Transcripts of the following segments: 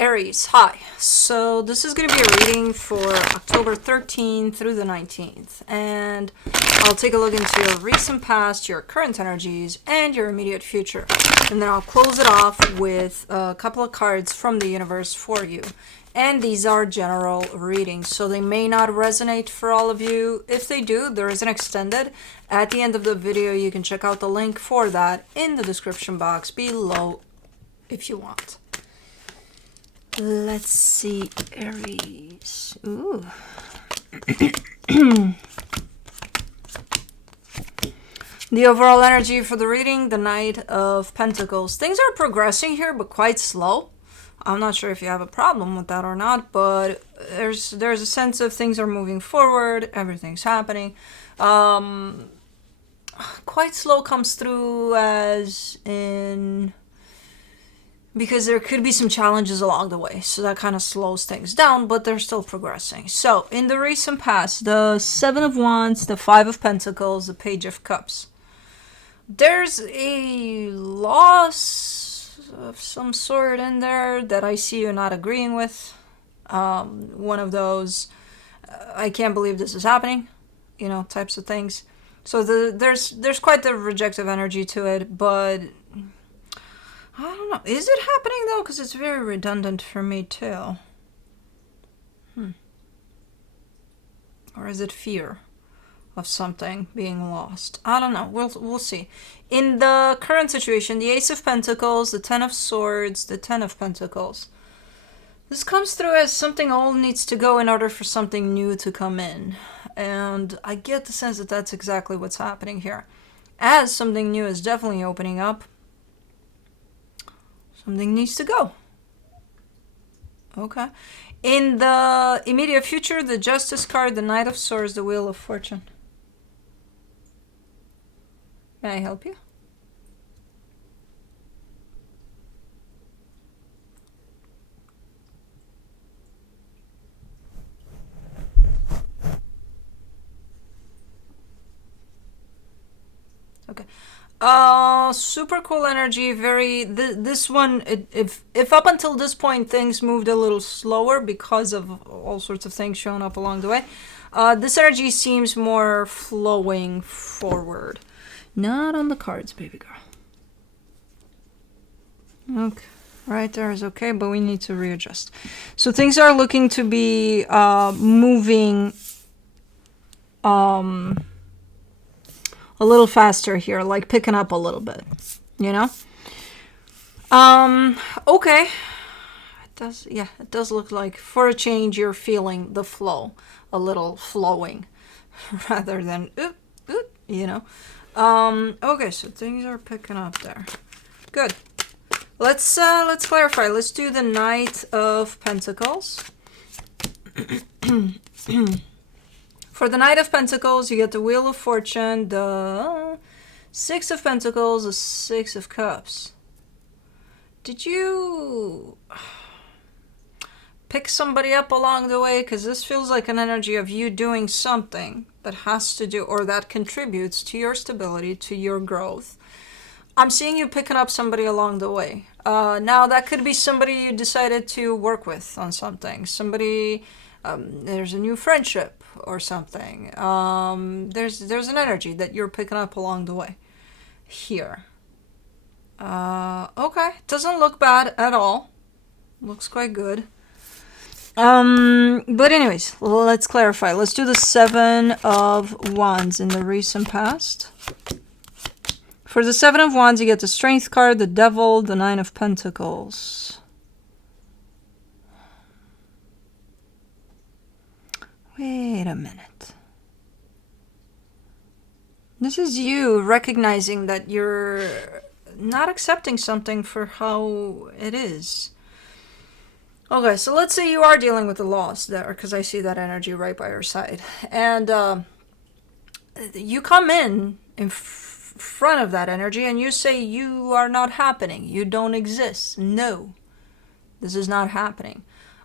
Aries, hi. So this is going to be a reading for October 13th through the 19th. And I'll take a look into your recent past, your current energies, and your immediate future. And then I'll close it off with a couple of cards from the universe for you. And these are general readings, so they may not resonate for all of you. If they do, there is an extended. At the end of the video, you can check out the link for that in the description box below if you want. Let's see, Aries. Ooh. The overall energy for the reading, the Knight of Pentacles. Things are progressing here, but quite slow. I'm not sure if you have a problem with that or not, but there's a sense of things are moving forward, everything's happening. Quite slow comes through as in... because there could be some challenges along the way, so that kind of slows things down, but they're still progressing. So, in the recent past, the Seven of Wands, the Five of Pentacles, the Page of Cups. There's a loss of some sort in there that I see you're not agreeing with. One of those, I can't believe this is happening, types of things. So there's quite the rejective energy to it, but... I don't know. Is it happening, though? Because it's very redundant for me, too. Or is it fear of something being lost? I don't know. We'll see. In the current situation, the Ace of Pentacles, the Ten of Swords, the Ten of Pentacles. This comes through as something old needs to go in order for something new to come in. And I get the sense that that's exactly what's happening here. As something new is definitely opening up, something needs to go. Okay. In the immediate future, the Justice card, the Knight of Swords, the Wheel of Fortune. May I help you? Okay. Super cool energy. This one, if up until this point things moved a little slower because of all sorts of things showing up along the way, this energy seems more flowing forward. Not on the cards, baby girl. Okay, right there is okay, but we need to readjust. So things are looking to be moving a little faster here, like picking up a little bit, okay. It does look like for a change you're feeling the flow, a little flowing rather than okay, so things are picking up there. Good. Let's clarify. Let's do the Knight of Pentacles. For the Knight of Pentacles, you get the Wheel of Fortune, the Six of Pentacles, the Six of Cups. Did you pick somebody up along the way? Because this feels like an energy of you doing something that has to do, or that contributes to your stability, to your growth. I'm seeing you picking up somebody along the way. Now, that could be somebody you decided to work with on something. Somebody... there's a new friendship or something. There's an energy that you're picking up along the way here. Okay, doesn't look bad at all. Looks quite good. But anyways, let's clarify. Let's do the Seven of Wands in the recent past. For the Seven of Wands, you get the Strength card, the Devil, the Nine of Pentacles. Wait a minute. This is you recognizing that you're not accepting something for how it is. Okay, so let's say you are dealing with a loss there, because I see that energy right by your side. And you come in front of that energy and you say you are not happening. You don't exist. No, this is not happening.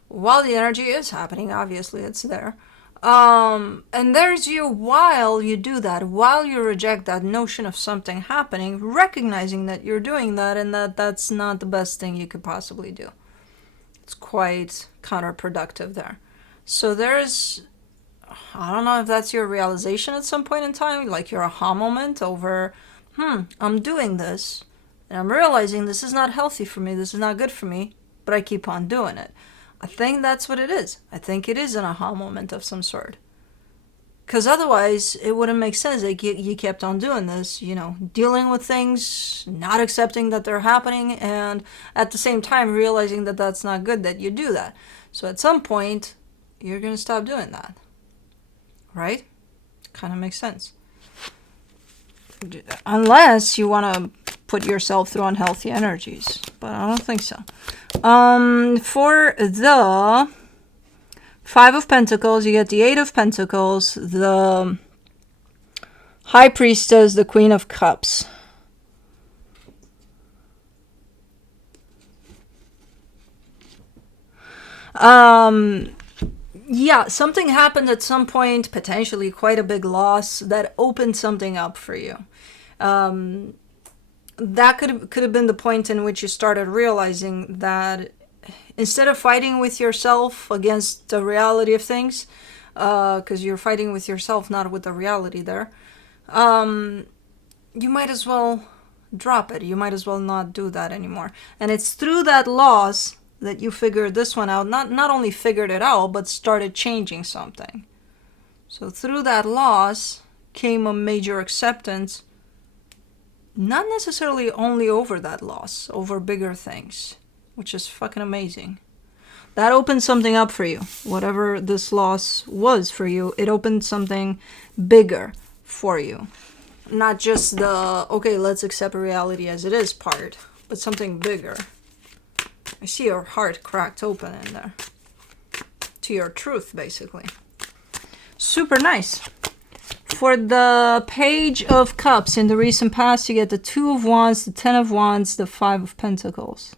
While the energy is happening, obviously it's there. And there's you while you do that, while you reject that notion of something happening, recognizing that you're doing that and that that's not the best thing you could possibly do. It's quite counterproductive there. So there's, I don't know if that's your realization at some point in time, like your aha moment over, I'm doing this, and I'm realizing this is not healthy for me, this is not good for me, but I keep on doing it. I think that's what it is. I think it is an aha moment of some sort. Because otherwise, it wouldn't make sense that you kept on doing this, dealing with things, not accepting that they're happening, and at the same time realizing that that's not good that you do that. So at some point, you're going to stop doing that. Right? Kind of makes sense. Unless you want to put yourself through unhealthy energies. But I don't think so. For the Five of Pentacles, you get the Eight of Pentacles, the High Priestess, the Queen of Cups. Yeah, something happened at some point, potentially quite a big loss, that opened something up for you. That could have been the point in which you started realizing that instead of fighting with yourself against the reality of things, because you're fighting with yourself, not with the reality there, you might as well drop it. You might as well not do that anymore. And it's through that loss that you figured this one out. Not only figured it out, but started changing something. So through that loss came a major acceptance, not necessarily only over that loss, over bigger things, which is fucking amazing. That opened something up for you. Whatever this loss was for you, it opened something bigger for you. Not just the, okay, let's accept reality as it is part, but something bigger. I see your heart cracked open in there. To your truth, basically. Super nice. For the Page of Cups, in the recent past, you get the Two of Wands, the Ten of Wands, the Five of Pentacles.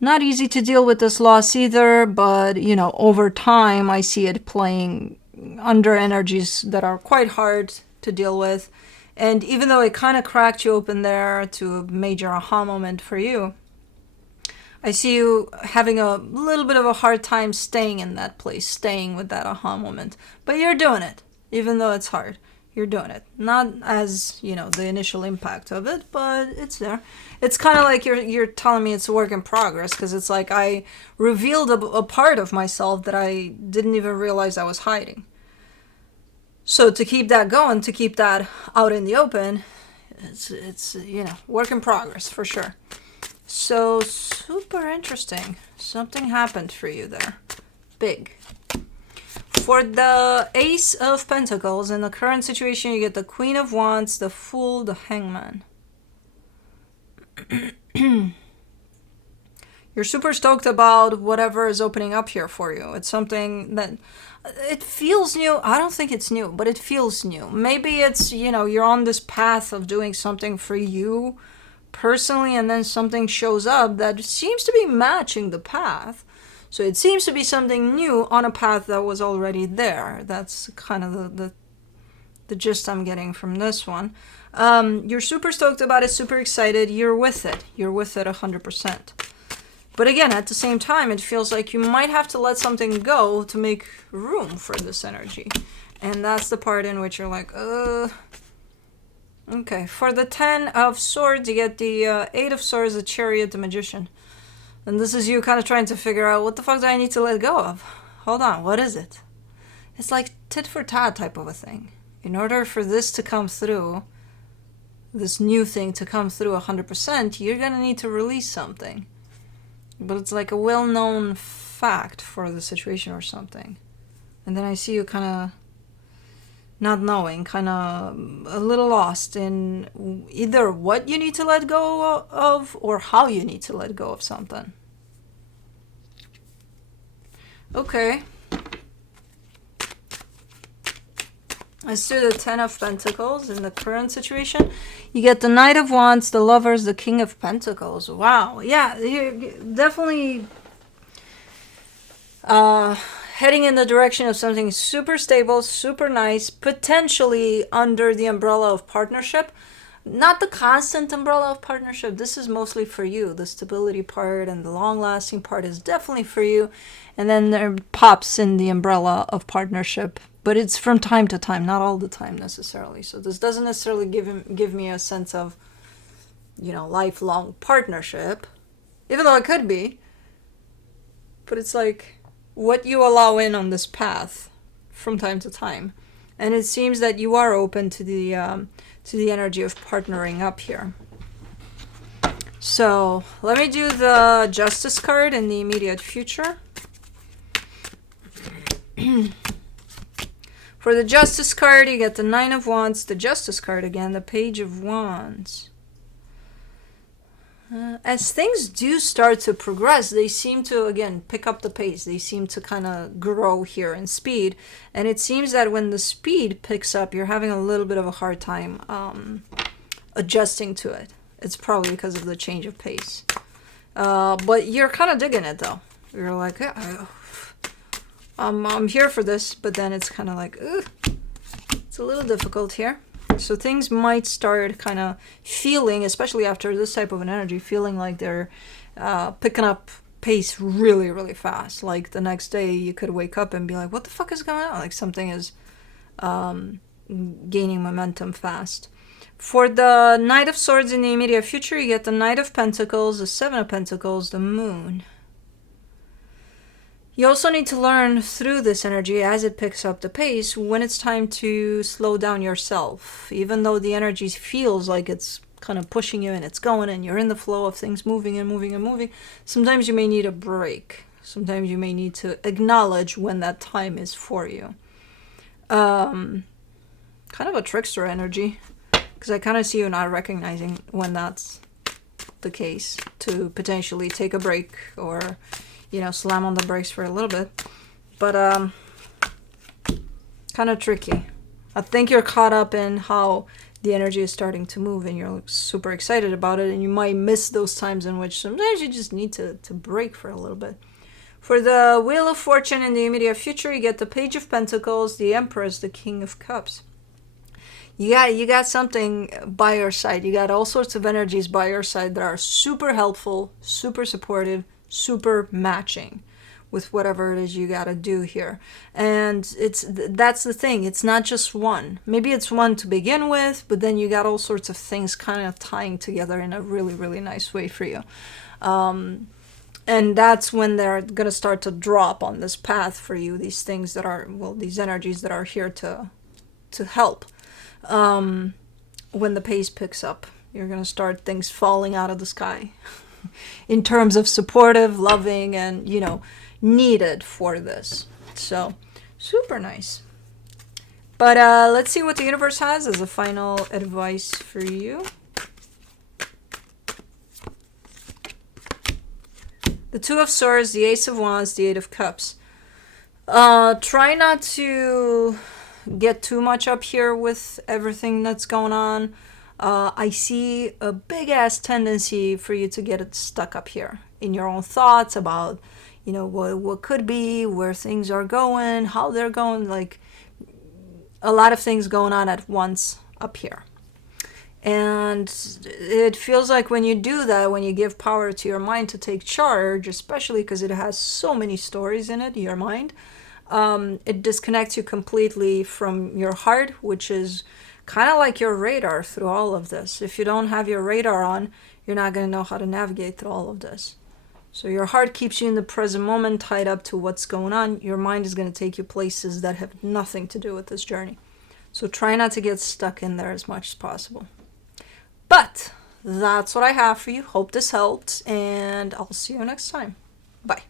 Not easy to deal with this loss either, but, over time, I see it playing under energies that are quite hard to deal with. And even though it kind of cracked you open there to a major aha moment for you, I see you having a little bit of a hard time staying in that place, staying with that aha moment. But you're doing it, even though it's hard. You're doing it. Not as, the initial impact of it, but it's there. It's kind of like you're telling me it's a work in progress, because it's like I revealed a part of myself that I didn't even realize I was hiding. So to keep that going, to keep that out in the open, it's work in progress for sure. So, super interesting. Something happened for you there. Big. For the Ace of Pentacles, in the current situation, you get the Queen of Wands, the Fool, the Hangman. You're super stoked about whatever is opening up here for you. It's something that, it feels new. I don't think it's new, but it feels new. Maybe it's, you're on this path of doing something for you personally, and then something shows up that seems to be matching the path. So it seems to be something new on a path that was already there. That's kind of the gist I'm getting from this one. You're super stoked about it, super excited. You're with it. You're with it 100%. But again, at the same time, it feels like you might have to let something go to make room for this energy. And that's the part in which you're like, Okay, for the Ten of Swords, you get the Eight of Swords, the Chariot, the Magician. And this is you kind of trying to figure out, what the fuck do I need to let go of? Hold on, what is it? It's like tit for tat type of a thing. In order for this to come through, this new thing to come through 100%, you're going to need to release something. But it's like a well-known fact for the situation or something. And then I see you kind of not knowing, kind of a little lost in either what you need to let go of or how you need to let go of something. Okay. Let's do the Ten of Pentacles in the current situation. You get the Knight of Wands, the Lovers, the King of Pentacles. Wow. Yeah, you're definitely heading in the direction of something super stable, super nice, potentially under the umbrella of partnership. not the constant umbrella of partnership. This is mostly for you. The stability part and the long-lasting part is definitely for you. And then there pops in the umbrella of partnership, but it's from time to time, not all the time necessarily. So this doesn't necessarily give me a sense of, lifelong partnership, even though it could be. But it's like what you allow in on this path from time to time. And it seems that you are open to the energy of partnering up here. So let me do the Justice card in the immediate future. For the Justice card, you get the Nine of Wands, the Justice card again, the Page of Wands. As things do start to progress, they seem to, again, pick up the pace. They seem to kind of grow here in speed. And it seems that when the speed picks up, you're having a little bit of a hard time adjusting to it. It's probably because of the change of pace. But you're kind of digging it, though. You're like, yeah, I'm here for this. But then it's kind of like, it's a little difficult here. So things might start kind of feeling, especially after this type of an energy, feeling like they're picking up pace really, really fast. Like the next day you could wake up and be like, what the fuck is going on? Like something is gaining momentum fast. For the Knight of Swords in the immediate future, you get the Knight of Pentacles, the Seven of Pentacles, the Moon. You also need to learn through this energy as it picks up the pace when it's time to slow down yourself. Even though the energy feels like it's kind of pushing you and it's going and you're in the flow of things moving and moving and moving, sometimes you may need a break. Sometimes you may need to acknowledge when that time is for you. Kind of a trickster energy, because I kind of see you not recognizing when that's the case, to potentially take a break or slam on the brakes for a little bit. But kind of tricky. I think you're caught up in how the energy is starting to move and you're super excited about it, and you might miss those times in which sometimes you just need to break for a little bit. For the Wheel of Fortune in the immediate future, you get the Page of Pentacles, the Empress, the King of Cups. You got something by your side. You got all sorts of energies by your side that are super helpful, super supportive, super matching with whatever it is you got to do here. And that's the thing. It's not just one. Maybe it's one to begin with, but then you got all sorts of things kind of tying together in a really, really nice way for you. And that's when they're going to start to drop on this path for you, these things that are, these energies that are here to help. When the pace picks up, you're going to start things falling out of the sky. In terms of supportive, loving, and, needed for this. So, super nice. But let's see what the universe has as a final advice for you. The Two of Swords, the Ace of Wands, the Eight of Cups. Try not to get too much up here with everything that's going on. I see a big-ass tendency for you to get it stuck up here in your own thoughts about, what could be, where things are going, how they're going, like a lot of things going on at once up here. And it feels like when you do that, when you give power to your mind to take charge, especially because it has so many stories in it, your mind, it disconnects you completely from your heart, which is kind of like your radar through all of this. If you don't have your radar on, you're not going to know how to navigate through all of this. So your heart keeps you in the present moment, tied up to what's going on. Your mind is going to take you places that have nothing to do with this journey. So try not to get stuck in there as much as possible. But that's what I have for you. Hope this helped, and I'll see you next time. Bye.